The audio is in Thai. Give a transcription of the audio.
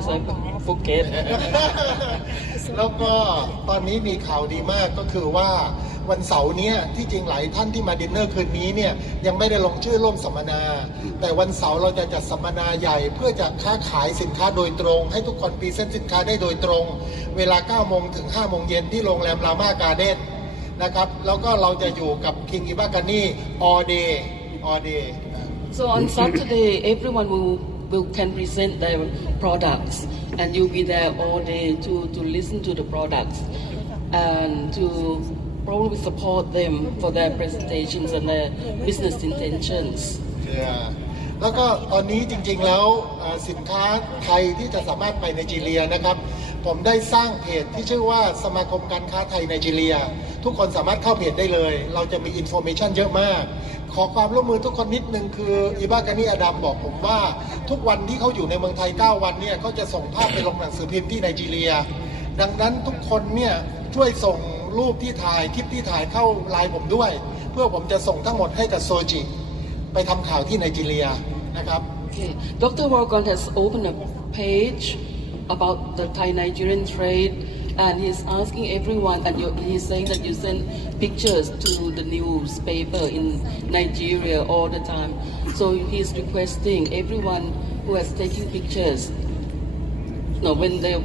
because I forget. แล้วก็ตอนนี้มีข่าวดีมากก็คือว่าวันเสาร์เนี้ยที่จริงหลายท่านที่มาดินเนอร์คืนนี้เนี่ยยังไม่ได้ลงชื่อร่วมสัมมนา แต่วันเสาร์เราจะจัดสัมมนาใหญ่ เพื่อจะค้าขายสินค้าโดยตรง ให้ทุกคนพรีเซนต์สินค้าได้โดยตรง เวลา9โมงถึง5โมงเย็นที่โรงแรมรามาการ์เด้นนะครับแล้วก็เราจะอยู่กับ King i b a g a n i all day all day So on Saturday, everyone will, will can present their products, and you'll be there all day to, to listen to the products and to probably support them for their presentations and their business intentions. Yeah. แล้วก็ตอนนี้จริงๆแล้วสินค้าไทยที่จะสามารถไปไนจีเรียนะครับ ผมได้สร้างเพจที่ชื่อว่าสมาคมการค้าไทยไนจีเรีย ทุกคนสามารถเข้าเพจได้เลย เราจะมีอินโฟเมชันเยอะมาก ขอความร่วมมือทุกคนนิดนึงคืออีบากานีอดัมบอกผมว่า ทุกวันที่เขาอยู่ในเมืองไทย 9 วันเนี่ยเขาจะส่งภาพไปลงหนังสือพิมพ์ที่ไนจีเรีย ดังนั้นทุกคนเนี่ยช่วยส่งรูปที่ถ่ายคลิปที่ถ่ายเข้าไลน์ผมด้วย เพื่อผมจะส่งทั้งหมดให้กับโซจิไปทำข่าวที่ไนจีเรีย นะครับ Okay. Dr. Walgon has opened a page about the Thai Nigerian trade, and he's asking everyone, and you, he's saying that you send pictures to the newspaper in Nigeria all the time. So he's requesting everyone who has taken pictures, no, when they